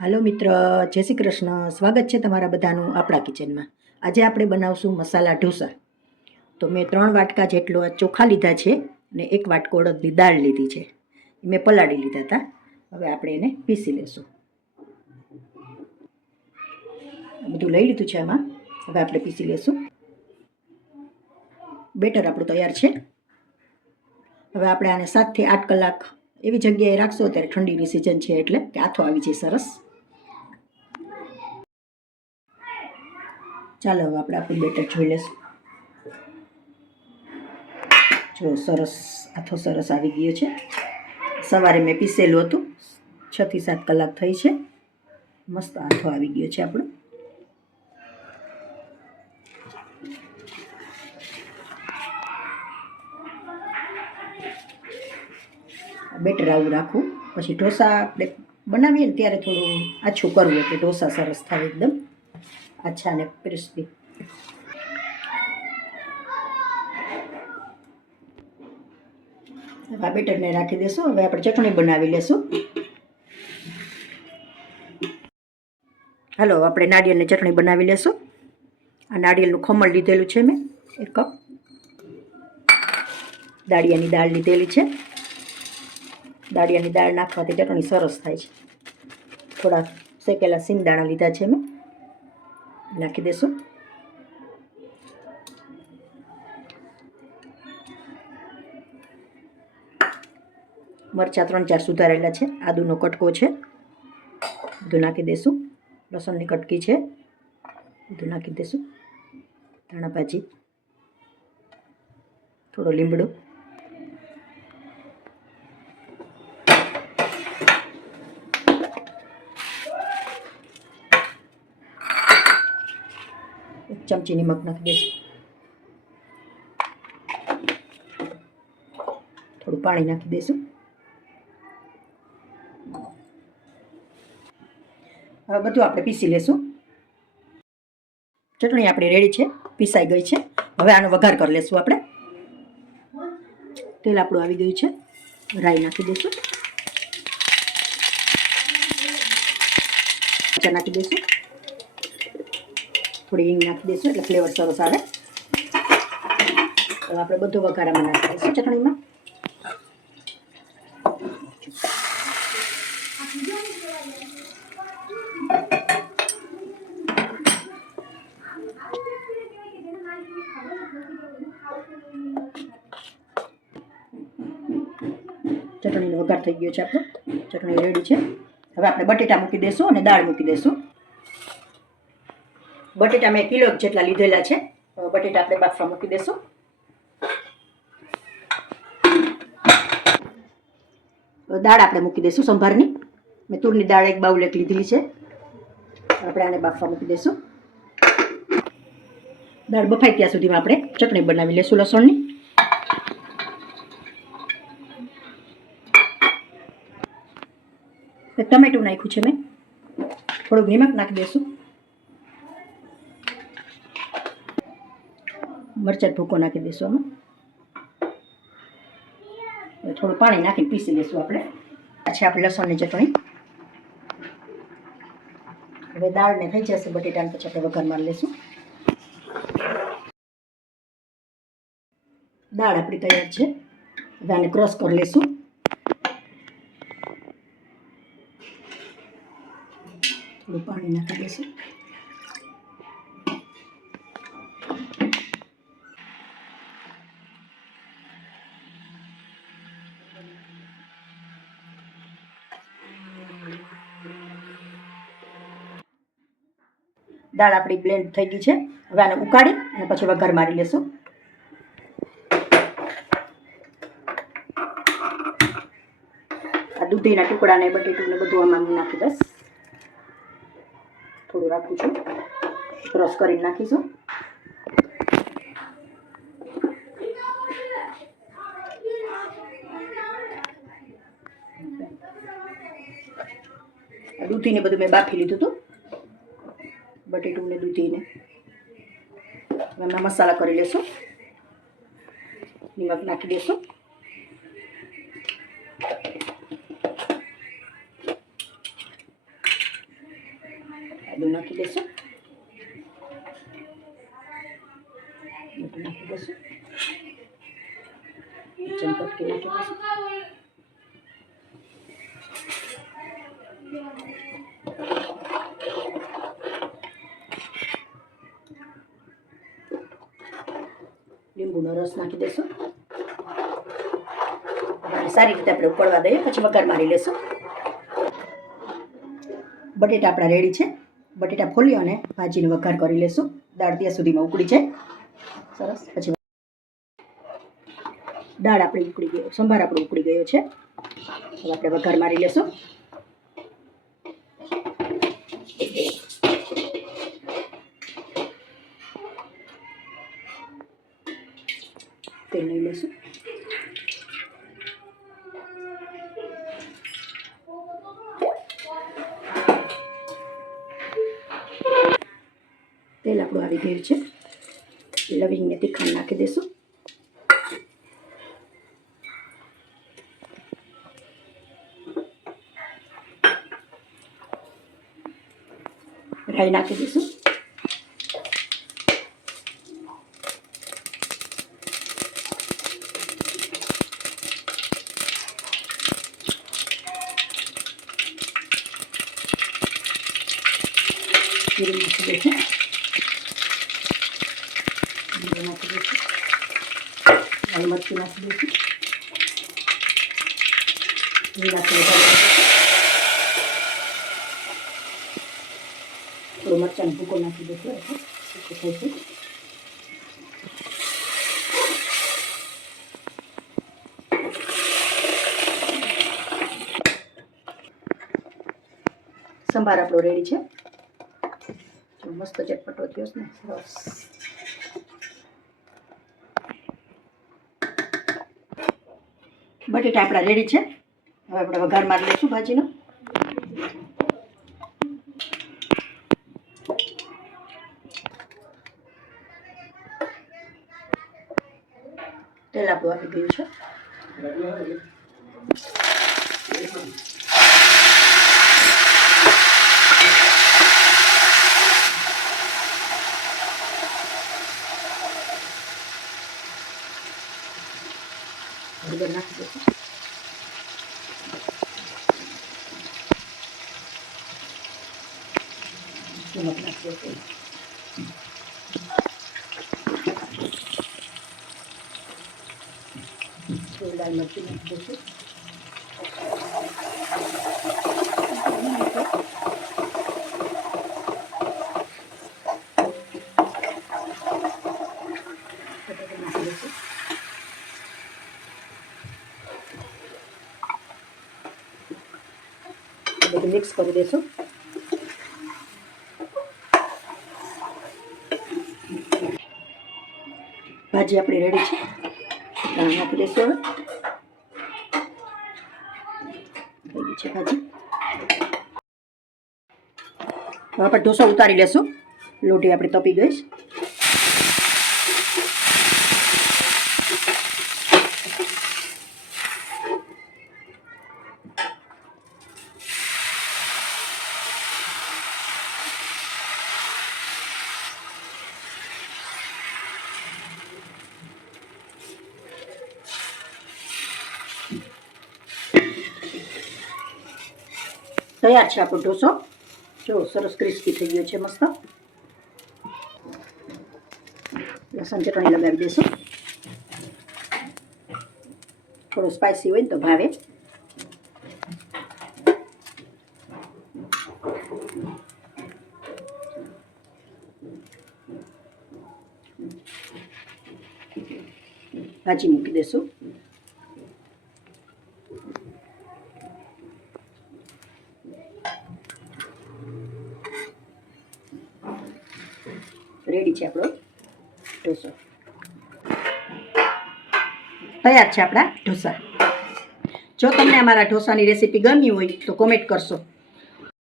હાલો મિત્ર, જય શ્રી કૃષ્ણ. સ્વાગત છે તમારા બધાનું આપણા કિચનમાં. આજે આપણે બનાવશું મસાલા ઢોસા. તો મેં 3 વાટકા જેટલો ચોખા લીધા છે અને 1 વાટકો અડદની દાળ લીધી છે. મેં પલાળી લીધા હતા. હવે આપણે એને પીસી લેશું. બધું લઈ લીધું છે આમાં. હવે આપણે પીસી લેશું. બેટર આપણું તૈયાર છે. હવે આપણે આને 7 થી 8 કલાક એવી જગ્યાએ રાખશો. અત્યારે ઠંડીની સિઝન છે એટલે કે આથો આવી જાય સરસ. ચાલો હવે આપણે આપણું બેટર જોઈ લઈશું. જો સરસ આથો સરસ આવી ગયો છે. સવારે મેં પીસેલું હતું. 6 થી 7 કલાક થઈ છે. મસ્ત આથો આવી ગયો છે આપણો. બેટર આવું રાખવું. પછી ઢોસા આપણે બનાવીએ ને ત્યારે થોડું આછું કરવું એટલે ઢોસા સરસ થાય એકદમ આછા અને ક્રિસ્પી. આ બેટરને રાખી દેશું. હવે આપણે ચટણી બનાવી લેશું. હાલો આપણે નાળિયેરની ચટણી બનાવી લેશું. આ નાળિયેરનું ખમણ લીધેલું છે મેં 1 કપ. દાળિયાની દાળ લીધેલી છે. દાળિયાની દાળ નાખવાથી ચટણી સરસ થાય છે. થોડા શેકેલા સિંગદાણા લીધા છે મેં, નાખી દેશું. મરચાં 3-4 સુધારેલા છે. આદુનો કટકો છે, બધું નાખી દેશું. લસણની કટકી છે, બધું નાખી દેશું. ધાણા ભાજી, થોડો લીમડો, ચમચી નિમક નાખી દઈશું. થોડું પાણી નાખી દઈશું. હવે બધું આપણે પીસી લેશું. ચટણી આપણી રેડી છે, પીસાઈ ગઈ છે. હવે આનો વઘાર કરી લેશું આપણે. તેલ આપણું આવી ગયું છે. રાઈ નાખી દઈશું. મરચાં નાખી દઈશું. થોડી હિંગ નાખી દઈશું એટલે ફ્લેવર સરસ આવે. હવે આપણે બધું વઘારામાં નાખી દઈશું ચટણીમાં. ચટણીનો વઘાર થઈ ગયો છે આપણો. ચટણી રેડી છે. હવે આપણે બટેટા મૂકી દઈશું અને દાળ મૂકી દઈશું. બટેટા મેં કિલો જેટલા લીધેલા છે. બટેટા આપણે બાફવા મૂકી દઈશું. દાળ આપણે મૂકી દઈશું સંભારની. મેં તુરની દાળ 1 બાઉલ લીધેલી છે. આપણે આને બાફવા મૂકી દઈશું. દાળ બફાય ત્યાં સુધીમાં આપણે ચટણી બનાવી લઈશું લસણની. ટમેટું નાખ્યું છે મેં. થોડુંક નિમક નાખી દઈશું. મરચાં ભૂકો નાખી દઈશું આમાં. થોડું પાણી નાખીને પીસી લઈશું આપણે. આ છે આપણી લસણની ચટણી. હવે દાળને થઈ જશે બટેટાને પછી આપણે વઘાર મારી લઈશું. દાળ આપણી તૈયાર છે. હવે આને ક્રોસ કરી લઈશું. થોડું પાણી નાખી દઈશું. દાળ આપણી બ્લેન્ડ થઈ ગઈ છે. હવે આને ઉકાળી અને પછી વઘાર મારી લેશું. આ દૂધીના ટુકડા ને બટેટું ને બધું આમાં નાખી દઈશ. થોડું રાખું છું. ક્રોસ કરીને નાખીશું. દૂધીને બધું મેં બાફી લીધું હતું. બટેટું ને દૂધીને એમાં મસાલા કરી લેશું. નિમક નાખી દઈશું. આદું નાખી દઈશું, મીઠું નાખી દઈશું, ચમપટકી નાખી દઈશું, લીંબુનો રસ નાખી દઈશું. સારી રીતે આપણે ઉકળવા દઈએ, પછી વઘાર મારી લેશું. બટેટા આપણા રેડી છે. બટેટા ફોલી અને ભાજીનો વઘાર કરી લેશું. દાળ ત્યાં સુધીમાં ઉકળી જાય સરસ. પછી દાળ આપણી ઉકળી ગયો, સંભાર આપણો ઉકળી ગયો છે. હવે આપણે વઘાર મારી લેશું. તેલ લઈ લેશું. તેલ આપણું આવી ગયું છે. લવિંગ ને તીખાણ નાખી દઈશું. રાઈ નાખી દઈશું. જીરું નાખી દઈશું. નાખી દઈશું. લાલ મરચું નાખી દઈશું. થોડો મરચાંનો ભૂકો નાખી દઈશું. થઈશું સંભાર આપણો રેડી છે. મસ્ત ચટપટો થયો છે ને, સરસ. બટેટા આપણા રેડી છે. હવે આપણે વઘાર મારી લઈશું ભાજીનો. તેલ આપણું આવી ગયું છે. હળદર નાખી દઈશું. નમક નાખી દઈશું. થોડી લાલ મરચી નાખી દઈશું. બધું મિક્સ કરી દઈશું. ભાજી આપણી રેડી છે. નાખી દઈશું. હવે થઈ ગઈ છે ભાજી. હવે આપણે ઢોસો ઉતારી લેશું. લોટી આપણી તપી ગઈ છે. તૈયાર છે આપણો ઢોસો. જો સરસ ક્રિસ્પી થઈ ગયો છે, મસ્ત. લસણ ચટણી લગાવી દઈશું. થોડું સ્પાઇસી હોય ને તો ભાવે. ભાજી મૂકી દઈશું. રેડી છે આપણો ઢોસો. તૈયાર છે આપણા ઢોસા. જો તમને અમારા ઢોસાની રેસીપી ગમી હોય તો કોમેન્ટ કરશો.